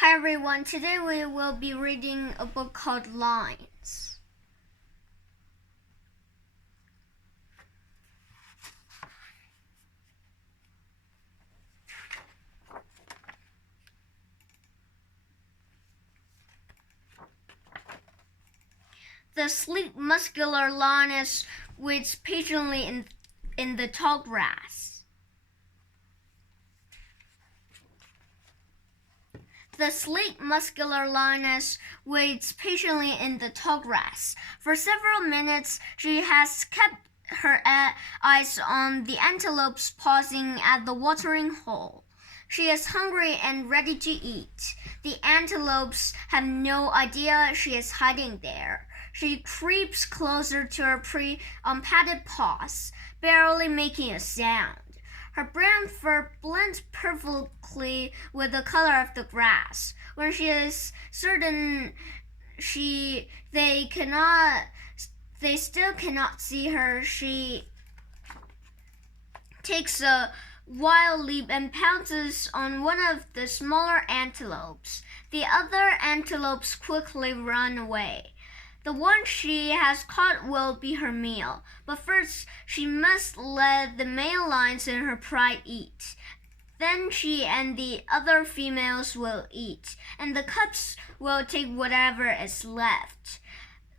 Hi everyone, today we will be reading a book called Lines. The sleek, muscular lioness waits patiently in the tall grass. The sleek, muscular lioness waits patiently in the tall grass. For several minutes, she has kept her eyes on the antelopes pausing at the watering hole. She is hungry and ready to eat. The antelopes have no idea she is hiding there. She creeps closer to her prey on padded paws, barely making a sound. Her brown fur blends perfectly with the color of the grass. When she is certain they still cannot see her, she takes a wild leap and pounces on one of the smaller antelopes. The other antelopes quickly run away. The one she has caught will be her meal, but first she must let the male lions in her pride eat. Then she and the other females will eat, and the cubs will take whatever is left.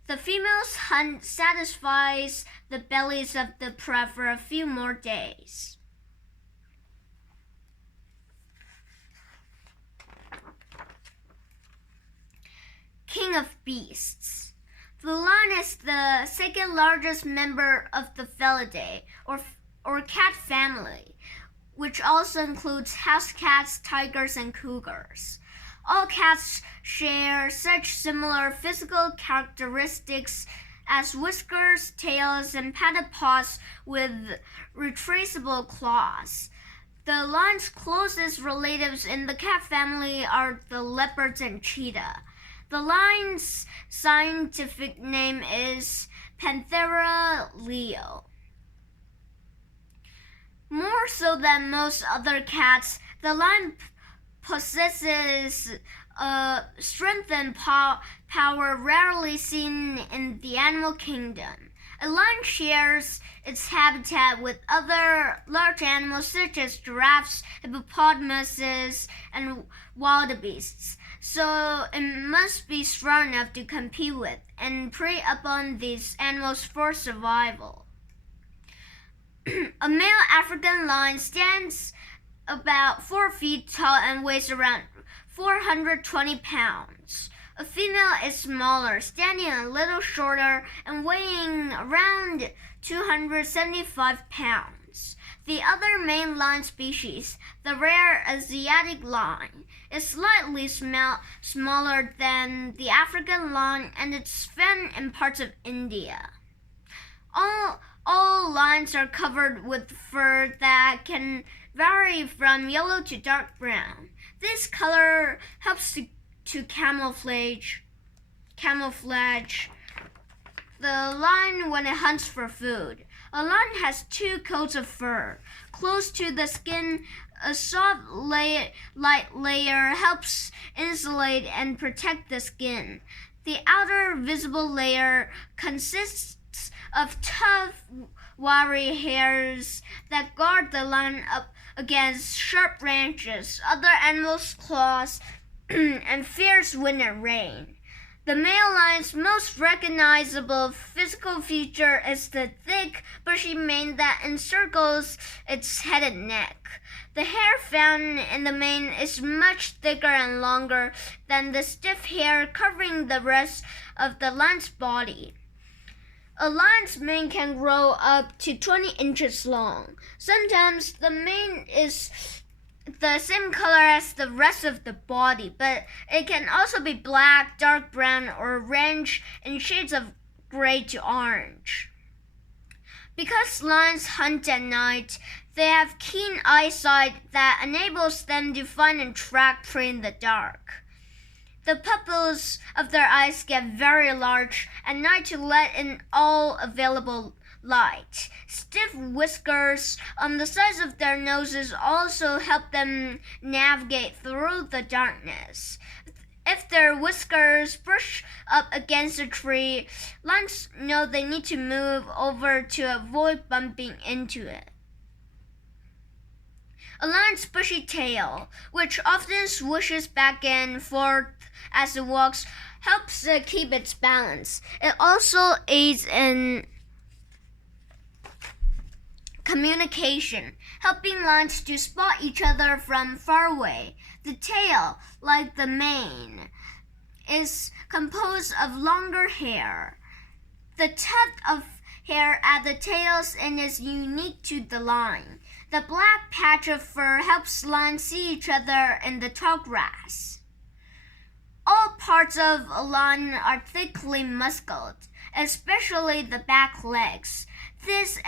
The female's hunt satisfies the bellies of the prey for a few more days. King of Beasts. The lion is the second largest member of the Felidae, or cat family, which also includes house cats, tigers, and cougars. All cats share such similar physical characteristics as whiskers, tails, and padded paws with retraceable claws. The lion's closest relatives in the cat family are the leopards and cheetah. The lion's scientific name is Panthera leo. More so than most other cats, the lion possesses a strength and power rarely seen in the animal kingdom. A lion shares its habitat with other large animals such as giraffes, hippopotamuses, and wildebeests, so it must be strong enough to compete with and prey upon these animals for survival. A male African lion stands about 4 feet tall and weighs around 420 pounds. A female is smaller, standing a little shorter and weighing around 275 pounds. The other main lion species, the rare Asiatic lion, is slightly smaller than the African lion and it's found in parts of India. All lions are covered with fur that can vary from yellow to dark brown. This color helps to camouflage the lion when it hunts for food. A lion has 2 coats of fur. Close to the skin, a soft light layer helps insulate and protect the skin. The outer visible layer consists of tough, wiry hairs that guard the lion up against sharp branches, other animals' claws, and fierce wind and rain. The male lion's most recognizable physical feature is the thick, bushy mane that encircles its head and neck. The hair found in the mane is much thicker and longer than the stiff hair covering the rest of the lion's body. A lion's mane can grow up to 20 inches long. Sometimes the mane is the same color as the rest of the body, but it can also be black, dark brown, or range in shades of gray to orange. Because lions hunt at night, they have keen eyesight that enables them to find and track prey in the dark. The pupils of their eyes get very large at night to let in all available light. Stiff whiskers on the sides of their noses also help them navigate through the darkness. If their whiskers brush up against a tree, lions know they need to move over to avoid bumping into it. A lion's bushy tail, which often swishes back and forth as it walks, helps keep its balance. It also aids in communication, helping lions to spot each other from far away. The tail, like the mane, is composed of longer hair. The tuft of hair at the tail's end is unique to the lion. The black patch of fur helps lions see each other in the tall grass. All parts of a lion are thickly muscled, especially the back legs. This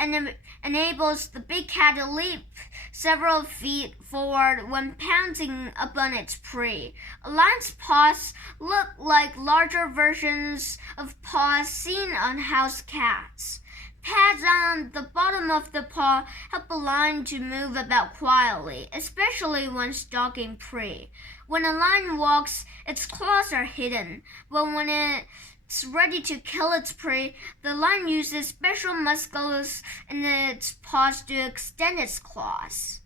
enables the big cat to leap several feet forward when pouncing upon its prey. A lion's paws look like larger versions of paws seen on house cats. Pads on the bottom of the paw help a lion to move about quietly, especially when stalking prey. When a lion walks, its claws are hidden, but when it's ready to kill its prey, the lion uses special muscles in its paws to extend its claws.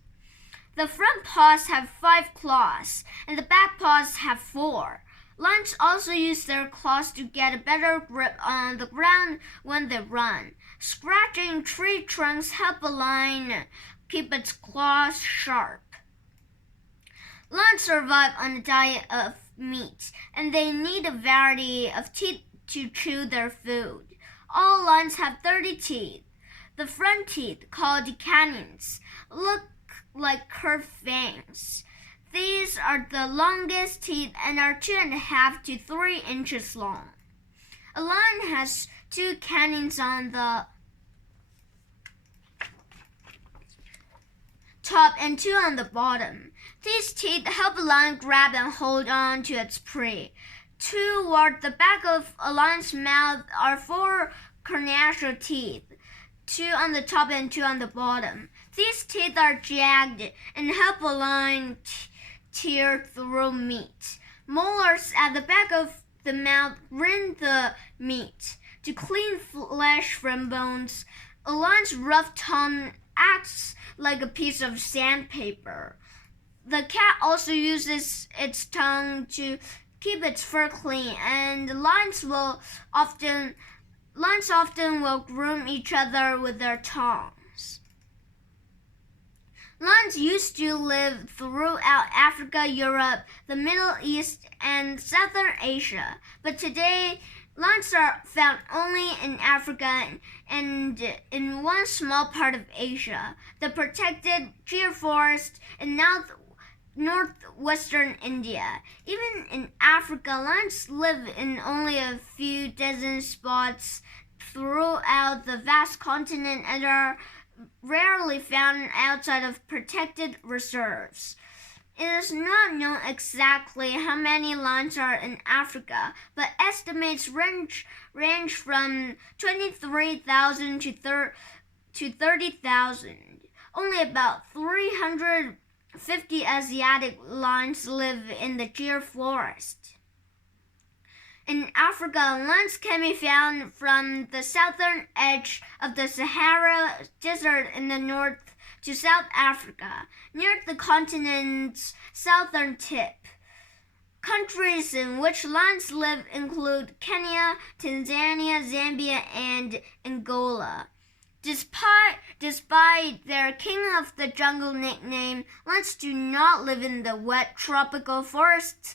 The front paws have 5 claws, and the back paws have 4. Lions also use their claws to get a better grip on the ground when they run. Scratching tree trunks help a lion keep its claws sharp. Lions survive on a diet of meat, and they need a variety of teeth to chew their food. All lions have 30 teeth. The front teeth, called canines, look like curved fangs. These are the longest teeth and are 2.5 to 3 inches long. A lion has 2 canines on the top and 2 on the bottom. These teeth help a lion grab and hold on to its prey. Toward the back of a lion's mouth are 4 carnassial teeth, 2 on the top and 2 on the bottom. These teeth are jagged and help a lion tear through meat. Molars at the back of the mouth grind the meat. To clean flesh from bones, a lion's rough tongue acts like a piece of sandpaper. The cat also uses its tongue to keep its fur clean, and lions often will groom each other with their tongues. Lions used to live throughout Africa, Europe, the Middle East, and Southern Asia, but today lions are found only in Africa and in one small part of Asia, the protected Gir forest in northwestern India. Even in Africa, lions live in only a few dozen spots throughout the vast continent and are rarely found outside of protected reserves. It is not known exactly how many lions are in Africa, but estimates range from 23,000 to 30,000. Only about 350 Asiatic lions live in the Gir forest. In Africa, lions can be found from the southern edge of the Sahara Desert in the north to South Africa, near the continent's southern tip. Countries in which lions live include Kenya, Tanzania, Zambia, and Angola. Despite their king of the jungle nickname, lions do not live in the wet tropical forests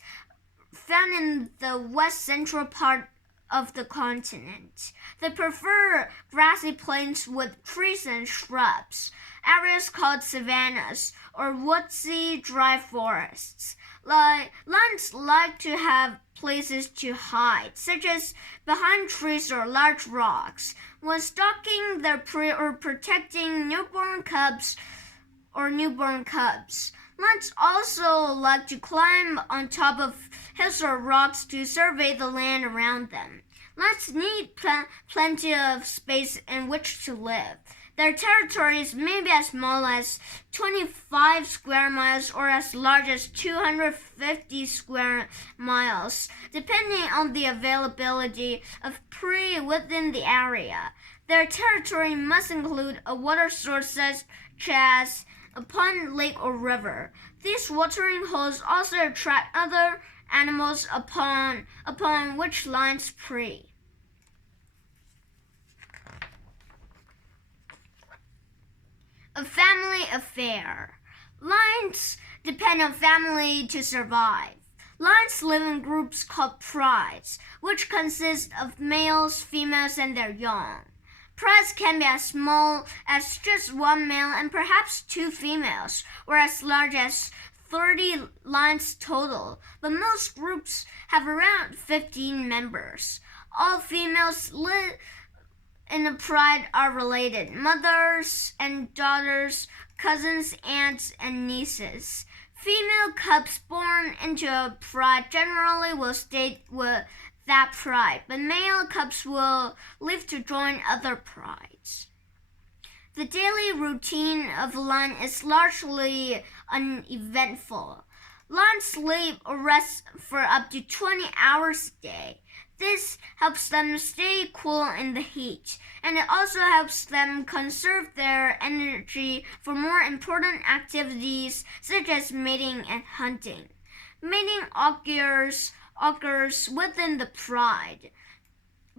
found in the west central part of the continent. They prefer grassy plains with trees and shrubs, areas called savannas or woodsy dry forests. Lions like to have places to hide, such as behind trees or large rocks, when stalking their prey or protecting newborn cubs. Lions also like to climb on top of hills or rocks to survey the land around them. Lions need plenty of space in which to live. Their territories may be as small as 25 square miles or as large as 250 square miles, depending on the availability of prey within the area. Their territory must include a water source such as a pond, lake, or river. These watering holes also attract other animals upon which lions prey. A family affair. Lions depend on family to survive. Lions live in groups called prides, which consist of males, females, and their young. Prides can be as small as just one male and perhaps two females, or as large as 30 lions total, but most groups have around 15 members. All females live in a pride are related: mothers and daughters, cousins, aunts, and nieces. Female cubs born into a pride generally will stay with that pride, but male cubs will leave to join other prides. The daily routine of a lion is largely uneventful. Lions sleep or rest for up to 20 hours a day. This helps them stay cool in the heat, and it also helps them conserve their energy for more important activities such as mating and hunting. Mating occurs within the pride,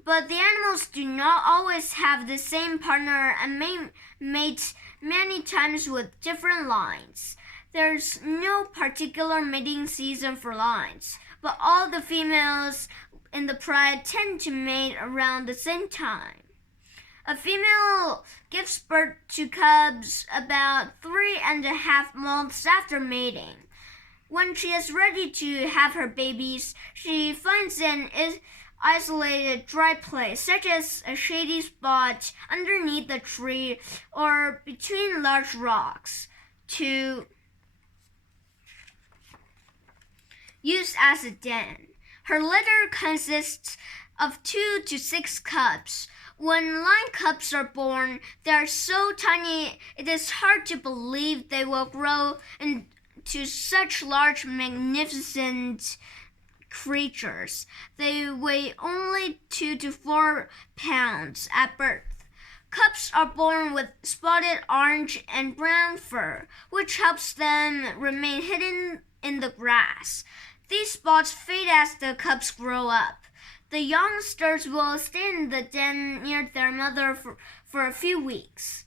but the animals do not always have the same partner and may mate many times with different lions. There's no particular mating season for lions, but all the females in the pride tend to mate around the same time. A female gives birth to cubs about 3.5 months after mating. When she is ready to have her babies, she finds an isolated dry place, such as a shady spot underneath a tree or between large rocks, to use as a den. Her litter consists of 2 to 6 cubs. When lion cubs are born, they are so tiny it is hard to believe they will grow into such large, magnificent creatures. They weigh only 2 to 4 pounds at birth. Cubs are born with spotted orange and brown fur, which helps them remain hidden in the grass. These spots fade as the cubs grow up. The youngsters will stay in the den near their mother for a few weeks.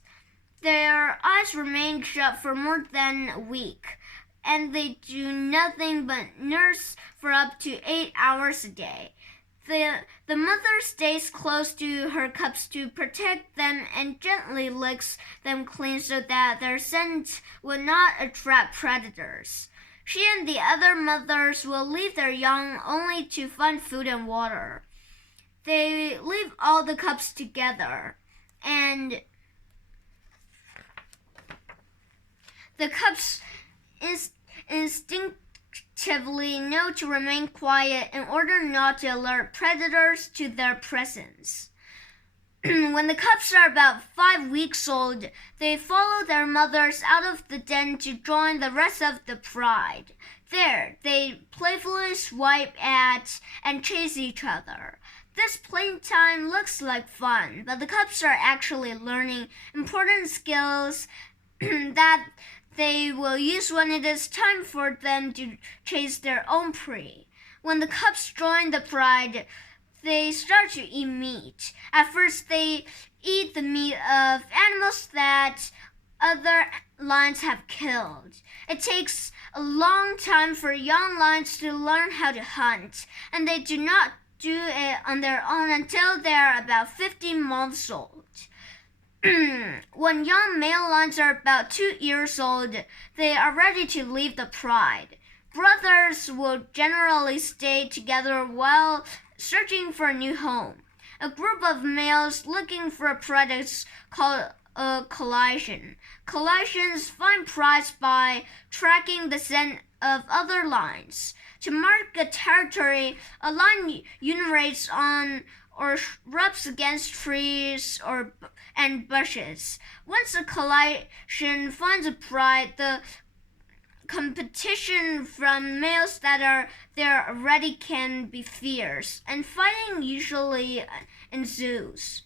Their eyes remain shut for more than a week, and they do nothing but nurse for up to 8 hours a day. The mother stays close to her cubs to protect them and gently licks them clean so that their scent will not attract predators. She and the other mothers will leave their young only to find food and water. They leave all the cubs together, and the cubs instinctively know to remain quiet in order not to alert predators to their presence. When the cubs are about 5 weeks old, they follow their mothers out of the den to join the rest of the pride. There, they playfully swipe at and chase each other. This playtime looks like fun, but the cubs are actually learning important skills that they will use when it is time for them to chase their own prey. When the cubs join the pride, they start to eat meat. At first, they eat the meat of animals that other lions have killed. It takes a long time for young lions to learn how to hunt, and they do not do it on their own until they are about 15 months old. When young male lions are about 2 years old, they are ready to leave the pride. Brothers will generally stay together while searching for a new home. A group of males looking for a pride is called a coalition. Coalitions find prides by tracking the scent of other lions. To mark a territory, a lion urinates on or rubs against trees and bushes. Once a collision finds a pride, the competition from males that are there already can be fierce, and fighting usually ensues.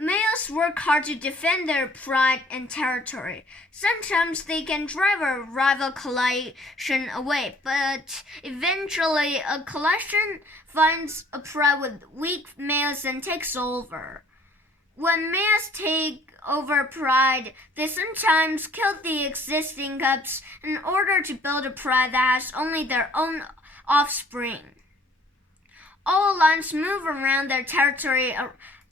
Males work hard to defend their pride and territory. Sometimes they can drive a rival collision away, but eventually a collision finds a pride with weak males and takes over. When males take over pride, they sometimes kill the existing cubs in order to build a pride that has only their own offspring. All lions move around their territory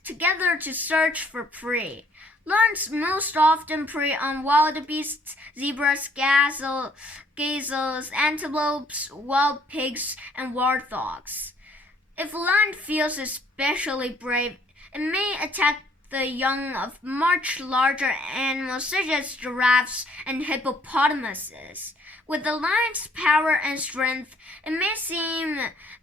together to search for prey. Lions most often prey on wild beasts, zebras, gazelles, antelopes, wild pigs, and warthogs. If a lion feels especially brave, it may attack the young of much larger animals such as giraffes and hippopotamuses. With the lion's power and strength, it may seem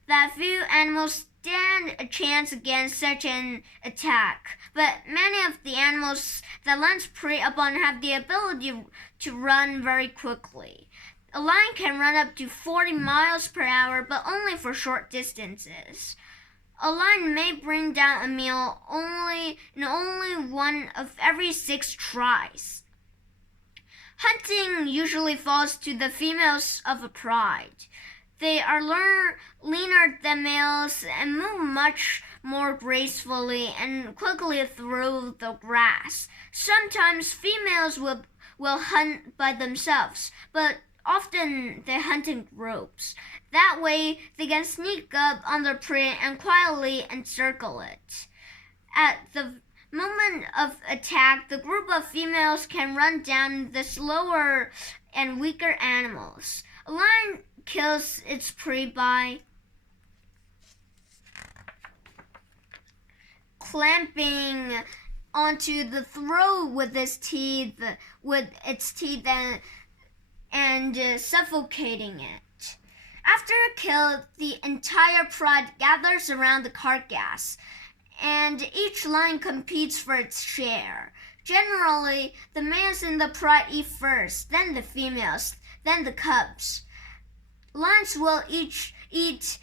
that few animals stand a chance against such an attack, but many of the animals that lions prey upon have the ability to run very quickly. A lion can run up to 40 miles per hour, but only for short distances. A lion may bring down a meal in only one of every 6 tries. Hunting usually falls to the females of a pride. They are leaner than males and move much more gracefully and quickly through the grass. Sometimes females will hunt by themselves, but often they hunt in groups. That way, they can sneak up on their prey and quietly encircle it. At the moment of attack, the group of females can run down the slower and weaker animals. A lion kills its prey by clamping onto the throat with its teeth and suffocating it. After a kill, the entire pride gathers around the carcass, and each lion competes for its share. Generally, the males in the pride eat first, then the females, then the cubs. Lions will each eat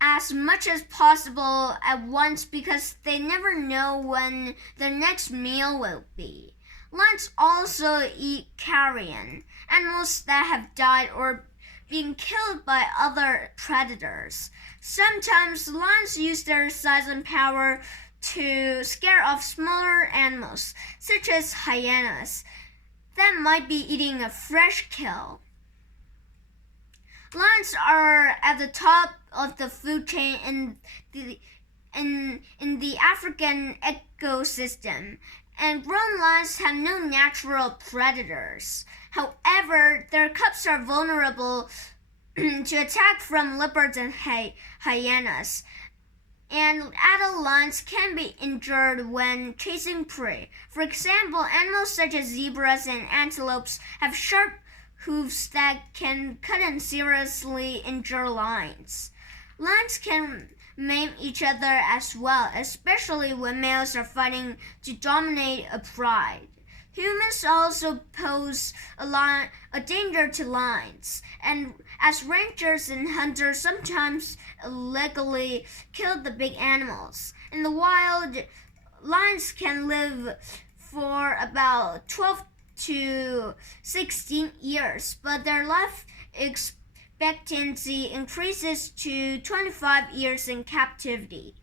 as much as possible at once because they never know when their next meal will be. Lions also eat carrion, animals that have died or been killed by other predators. Sometimes lions use their size and power to scare off smaller animals, such as hyenas, that might be eating a fresh kill. Lions are at the top of the food chain in the African ecosystem, and grown lions have no natural predators. However, their cubs are vulnerable to attack from leopards and hyenas, and adult lions can be injured when chasing prey. For example, animals such as zebras and antelopes have sharp hooves that can cut and seriously injure lions. Lions can maim each other as well, especially when males are fighting to dominate a pride. Humans also pose a danger to lions, and as rangers and hunters sometimes illegally kill the big animals. In the wild, lions can live for about 12 to 16 years, but their life expectancy increases to 25 years in captivity.